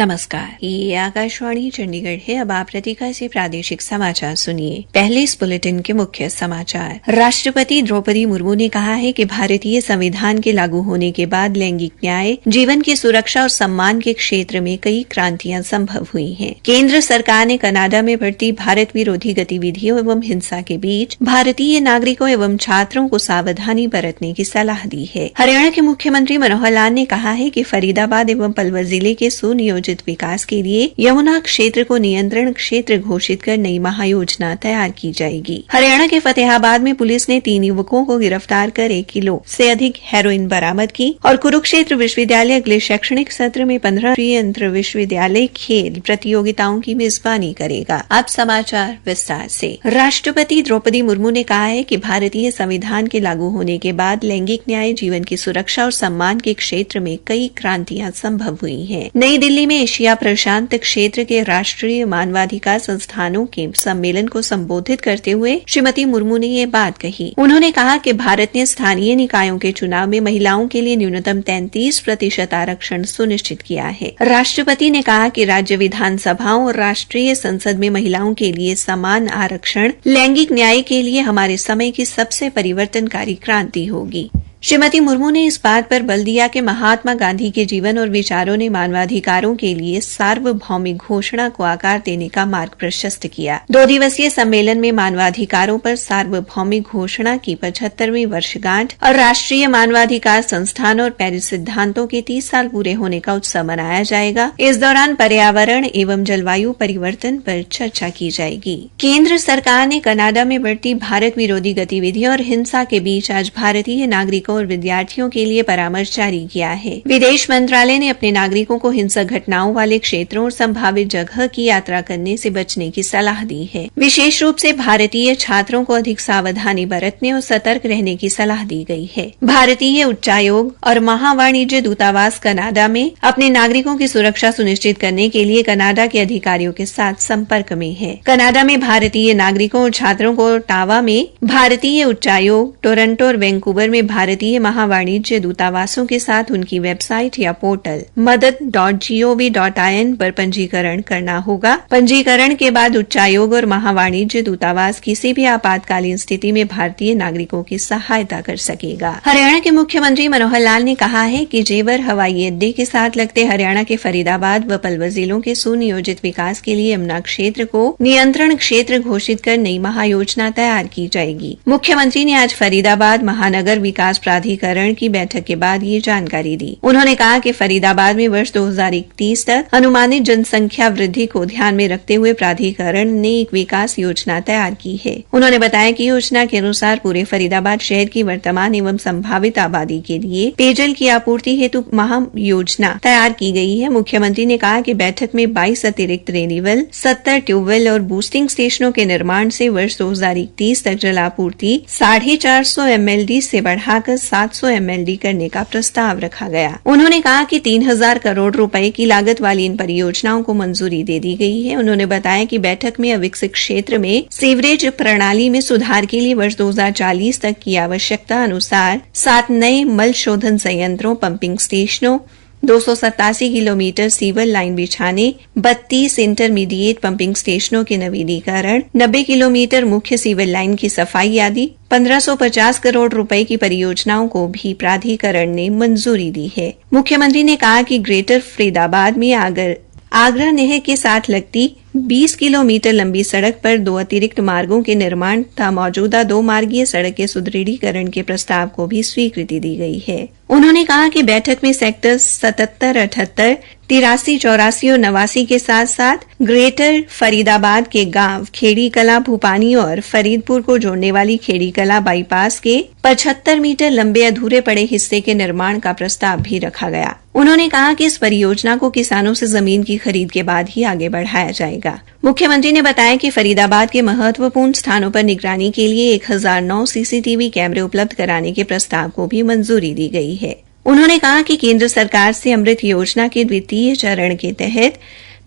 नमस्कार, ये आकाशवाणी चंडीगढ़ है। अब आप रतिका से प्रादेशिक समाचार सुनिए। पहले इस बुलेटिन के मुख्य समाचार। राष्ट्रपति द्रौपदी मुर्मू ने कहा है कि भारतीय संविधान के लागू होने के बाद लैंगिक न्याय, जीवन की सुरक्षा और सम्मान के क्षेत्र में कई क्रांतियां संभव हुई हैं। केंद्र सरकार ने कनाडा में बढ़ती भारत विरोधी गतिविधियों एवं हिंसा के बीच भारतीय नागरिकों एवं छात्रों को सावधानी बरतने की सलाह दी है। हरियाणा के मुख्यमंत्री मनोहर लाल ने कहा है कि फरीदाबाद एवं पलवल जिले के सुनियोजित विकास के लिए यमुना क्षेत्र को नियंत्रण क्षेत्र घोषित कर नई महायोजना तैयार की जाएगी। हरियाणा के फतेहाबाद में पुलिस ने 3 युवकों को गिरफ्तार कर 1 किलो से अधिक हेरोइन बरामद की और कुरुक्षेत्र विश्वविद्यालय अगले शैक्षणिक सत्र में 15 राष्ट्रीय अंतर विश्वविद्यालय खेल प्रतियोगिताओं की मेजबानी करेगा। अब समाचार विस्तार से। राष्ट्रपति द्रौपदी मुर्मू ने कहा है कि भारतीय संविधान के लागू होने के बाद लैंगिक न्याय, जीवन की सुरक्षा और सम्मान के क्षेत्र में कई क्रांतियां संभव हुई हैं। नई दिल्ली में एशिया प्रशांत क्षेत्र के राष्ट्रीय मानवाधिकार संस्थानों के सम्मेलन को संबोधित करते हुए श्रीमती मुर्मू ने ये बात कही। उन्होंने कहा कि भारत ने स्थानीय निकायों के चुनाव में महिलाओं के लिए न्यूनतम 33% आरक्षण सुनिश्चित किया है। राष्ट्रपति ने कहा कि राज्य विधानसभाओं और राष्ट्रीय संसद में महिलाओं के लिए समान आरक्षण लैंगिक न्याय के लिए हमारे समय की सबसे परिवर्तनकारी क्रांति होगी। श्रीमती मुर्मू ने इस बात पर बल दिया कि महात्मा गांधी के जीवन और विचारों ने मानवाधिकारों के लिए सार्वभौमिक घोषणा को आकार देने का मार्ग प्रशस्त किया। 2 दिवसीय सम्मेलन में मानवाधिकारों पर सार्वभौमिक घोषणा की 75वीं वर्षगांठ और राष्ट्रीय मानवाधिकार संस्थान और पेरिस सिद्धांतों के 30 साल पूरे होने का उत्सव मनाया जाएगा। इस दौरान पर्यावरण एवं जलवायु परिवर्तन पर चर्चा की जाएगी। केंद्र सरकार ने कनाडा में बढ़ती भारत विरोधी गतिविधियों और हिंसा के बीच आज भारतीय नागरिकों और विद्यार्थियों के लिए परामर्श जारी किया है। विदेश मंत्रालय ने अपने नागरिकों को हिंसक घटनाओं वाले क्षेत्रों और संभावित जगह की यात्रा करने से बचने की सलाह दी है। विशेष रूप से भारतीय छात्रों को अधिक सावधानी बरतने और सतर्क रहने की सलाह दी गई है। भारतीय उच्चायोग और महावाणिज्य दूतावास कनाडा में अपने नागरिकों की सुरक्षा सुनिश्चित करने के लिए कनाडा के अधिकारियों के साथ संपर्क में है। कनाडा में भारतीय नागरिकों और छात्रों को ओटावा में भारतीय उच्चायोग, टोरंटो और वैंकूवर में भारतीय महावाणिज्य दूतावासों के साथ उनकी वेबसाइट या पोर्टल madad.gov.in पर पंजीकरण करना होगा। पंजीकरण के बाद उच्चायोग और महावाणिज्य दूतावास किसी भी आपातकालीन स्थिति में भारतीय नागरिकों की सहायता कर सकेगा। हरियाणा के मुख्यमंत्री मनोहर लाल ने कहा है कि जेवर हवाई अड्डे के साथ लगते हरियाणा के फरीदाबाद व पलवल जिलों के सुनियोजित विकास के लिए यमुना क्षेत्र को नियंत्रण क्षेत्र घोषित कर नई महायोजना तैयार की जाएगी। मुख्यमंत्री ने आज फरीदाबाद महानगर विकास प्राधिकरण की बैठक के बाद ये जानकारी दी। उन्होंने कहा कि फरीदाबाद में वर्ष 2031 तक अनुमानित जनसंख्या वृद्धि को ध्यान में रखते हुए प्राधिकरण ने एक विकास योजना तैयार की है। उन्होंने बताया कि योजना के अनुसार पूरे फरीदाबाद शहर की वर्तमान एवं संभावित आबादी के लिए पेयजल की आपूर्ति हेतु महायोजना तैयार की गई है। मुख्यमंत्री ने कहा कि बैठक में 22 अतिरिक्त रेनीवेल, 70 ट्यूबवेल और बूस्टिंग स्टेशनों के निर्माण से वर्ष 2031 तक जल आपूर्ति 450 MLD से बढ़ाकर 700 MLD करने का प्रस्ताव रखा गया। उन्होंने कहा कि 3000 करोड़ रुपए की लागत वाली इन परियोजनाओं को मंजूरी दे दी गई है। उन्होंने बताया कि बैठक में अविकसित क्षेत्र में सीवरेज प्रणाली में सुधार के लिए वर्ष 2040 तक की आवश्यकता अनुसार 7 नए मल शोधन संयंत्रों, पंपिंग स्टेशनों, 287 किलोमीटर सीवर लाइन बिछाने, 32 इंटरमीडिएट पंपिंग स्टेशनों के नवीनीकरण, 90 किलोमीटर मुख्य सीवर लाइन की सफाई आदि 1550 करोड़ रुपए की परियोजनाओं को भी प्राधिकरण ने मंजूरी दी है। मुख्यमंत्री ने कहा कि ग्रेटर फरीदाबाद में आगरा नहर के साथ लगती 20 किलोमीटर लंबी सड़क पर 2 अतिरिक्त मार्गों के निर्माण तथा मौजूदा 2 मार्गीय सड़क के सुदृढ़ीकरण के प्रस्ताव को भी स्वीकृति दी गई है। उन्होंने कहा कि बैठक में सेक्टर 77, 78, 83, 84 और 89 के साथ साथ ग्रेटर फरीदाबाद के गांव खेड़ी कला, भूपानी और फरीदपुर को जोड़ने वाली खेड़ी कला बाईपास के 75 मीटर लंबे अधूरे पड़े हिस्से के निर्माण का प्रस्ताव भी रखा गया। उन्होंने कहा कि इस परियोजना को किसानों से जमीन की खरीद के बाद ही आगे बढ़ाया जाएगा। मुख्यमंत्री ने बताया कि फरीदाबाद के महत्वपूर्ण स्थानों पर निगरानी के लिए 1009 CCTV कैमरे उपलब्ध कराने के प्रस्ताव को भी मंजूरी दी गई है। उन्होंने कहा कि केंद्र सरकार से अमृत योजना के द्वितीय चरण के तहत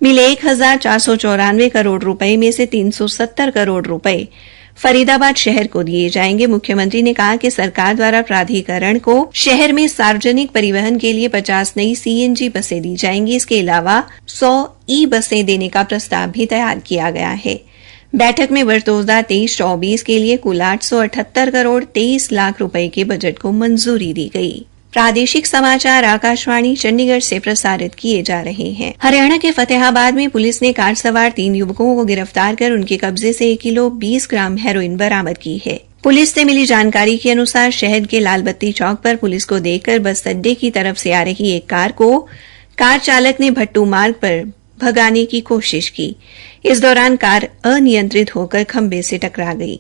मिले 1494 करोड़ रुपए में से 370 करोड़ रुपए फरीदाबाद शहर को दिए जाएंगे। मुख्यमंत्री ने कहा कि सरकार द्वारा प्राधिकरण को शहर में सार्वजनिक परिवहन के लिए 50 नई सीएनजी बसें दी जाएंगी। इसके अलावा 100 ई बसें देने का प्रस्ताव भी तैयार किया गया है। बैठक में वर्ष 2023-24 के लिए कुल 878 करोड़ 23 लाख रुपए के बजट को मंजूरी दी गई। प्रादेशिक समाचार आकाशवाणी चंडीगढ़ से प्रसारित किए जा रहे हैं। हरियाणा के फतेहाबाद में पुलिस ने कार सवार 3 युवकों को गिरफ्तार कर उनके कब्जे से 1 किलो 20 ग्राम हेरोइन बरामद की है। पुलिस से मिली जानकारी के अनुसार शहर के लालबत्ती चौक पर पुलिस को देखकर बस अड्डे की तरफ से आ रही एक कार को कार चालक ने भट्टू मार्ग पर भगाने की कोशिश की। इस दौरान कार अनियंत्रित होकर खंबे से टकरा गई।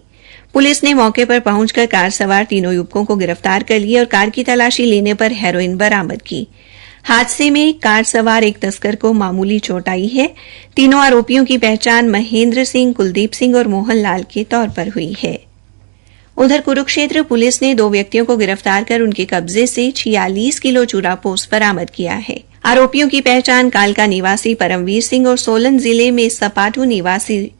पुलिस ने मौके पर पहुंचकर कार सवार तीनों युवकों को गिरफ्तार कर लिया और कार की तलाशी लेने पर हेरोइन बरामद की। हादसे में कार सवार एक तस्कर को मामूली चोट आई है। तीनों आरोपियों की पहचान महेंद्र सिंह, कुलदीप सिंह और मोहन लाल के तौर पर हुई है। उधर कुरुक्षेत्र पुलिस ने 2 व्यक्तियों को गिरफ्तार कर उनके कब्जे से 46 किलो चूरा पोस्त बरामद किया है। आरोपियों की पहचान कालका निवासी परमवीर सिंह और सोलन जिले में सपाटू निवासी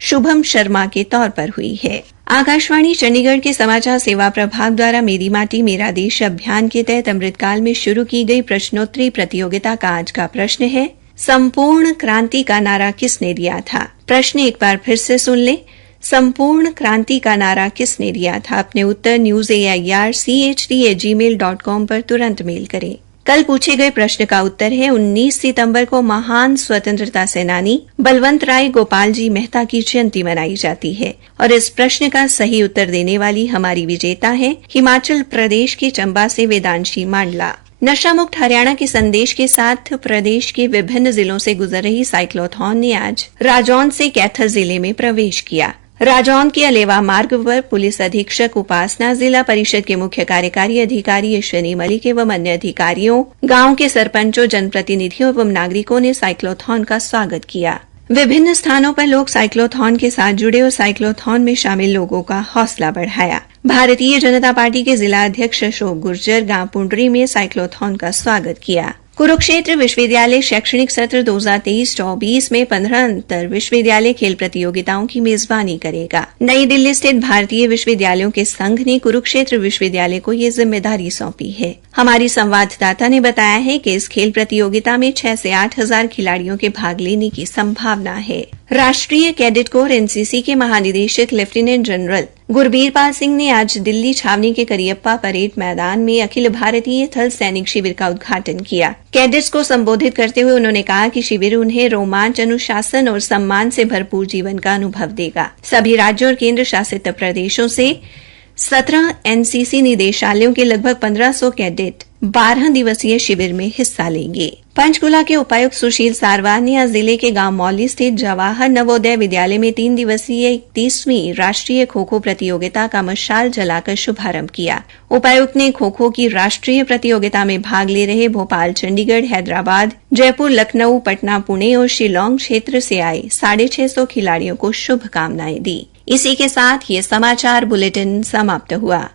शुभम शर्मा के तौर पर हुई है। आकाशवाणी चंडीगढ़ के समाचार सेवा प्रभाग द्वारा मेरी माटी मेरा देश अभियान के तहत अमृतकाल में शुरू की गई प्रश्नोत्तरी प्रतियोगिता का आज का प्रश्न है, संपूर्ण क्रांति का नारा किसने दिया था? प्रश्न एक बार फिर से सुन ले, संपूर्ण क्रांति का नारा किसने दिया था? अपने उत्तर newsairchd@gmail.com पर तुरंत मेल करें। कल पूछे गए प्रश्न का उत्तर है 19 सितंबर को महान स्वतंत्रता सेनानी बलवंत राय गोपाल जी मेहता की जयंती मनाई जाती है और इस प्रश्न का सही उत्तर देने वाली हमारी विजेता है हिमाचल प्रदेश के चंबा से वेदांशी मांडला। नशा मुक्त हरियाणा के संदेश के साथ प्रदेश के विभिन्न जिलों से गुजर रही साइक्लोथॉन ने आज राजौंद से कैथर जिले में प्रवेश किया। राजौंद के अलेवा मार्ग पर पुलिस अधीक्षक उपासना, जिला परिषद के मुख्य कार्यकारी अधिकारी अश्विनी मलिक एवं अन्य अधिकारियों, गांव के सरपंचों, जनप्रतिनिधियों एवं नागरिकों ने साइक्लोथॉन का स्वागत किया। विभिन्न स्थानों पर लोग साइक्लोथॉन के साथ जुड़े और साइक्लोथॉन में शामिल लोगों का हौसला बढ़ाया। भारतीय जनता पार्टी के जिला अध्यक्ष अशोक गुर्जर गांव पुंडरी में साइक्लोथॉन का स्वागत किया। कुरुक्षेत्र विश्वविद्यालय शैक्षणिक सत्र 2023-24 में 15 अंतर विश्वविद्यालय खेल प्रतियोगिताओं की मेजबानी करेगा। नई दिल्ली स्थित भारतीय विश्वविद्यालयों के संघ ने कुरुक्षेत्र विश्वविद्यालय को ये जिम्मेदारी सौंपी है। हमारी संवाददाता ने बताया है कि इस खेल प्रतियोगिता में 6 से 8 हजार खिलाड़ियों के भाग लेने की संभावना है। राष्ट्रीय कैडेट कोर एनसीसी के महानिदेशक लेफ्टिनेंट जनरल गुरबीरपाल सिंह ने आज दिल्ली छावनी के करियप्पा परेड मैदान में अखिल भारतीय थल सैनिक शिविर का उद्घाटन किया। कैडेट्स को संबोधित करते हुए उन्होंने कहा कि शिविर उन्हें रोमांच, अनुशासन और सम्मान से भरपूर जीवन का अनुभव देगा। सभी राज्यों और केंद्र शासित प्रदेशों से 17 एनसीसी निदेशालयों के लगभग 1500 कैडेट 12 दिवसीय शिविर में हिस्सा लेंगे। पंचकुला के उपायुक्त सुशील सारवार ने आज जिले के गांव मौली स्थित जवाहर नवोदय विद्यालय में 3 दिवसीय 31वीं राष्ट्रीय खो खो प्रतियोगिता का मशाल जलाकर शुभारंभ किया। उपायुक्त ने खो खो की राष्ट्रीय प्रतियोगिता में भाग ले रहे भोपाल, चंडीगढ़, हैदराबाद, जयपुर, लखनऊ, पटना, पुणे और शिलांग क्षेत्र से आए 650 खिलाड़ियों को शुभकामनाएं दी। इसी के साथ ये समाचार बुलेटिन समाप्त हुआ।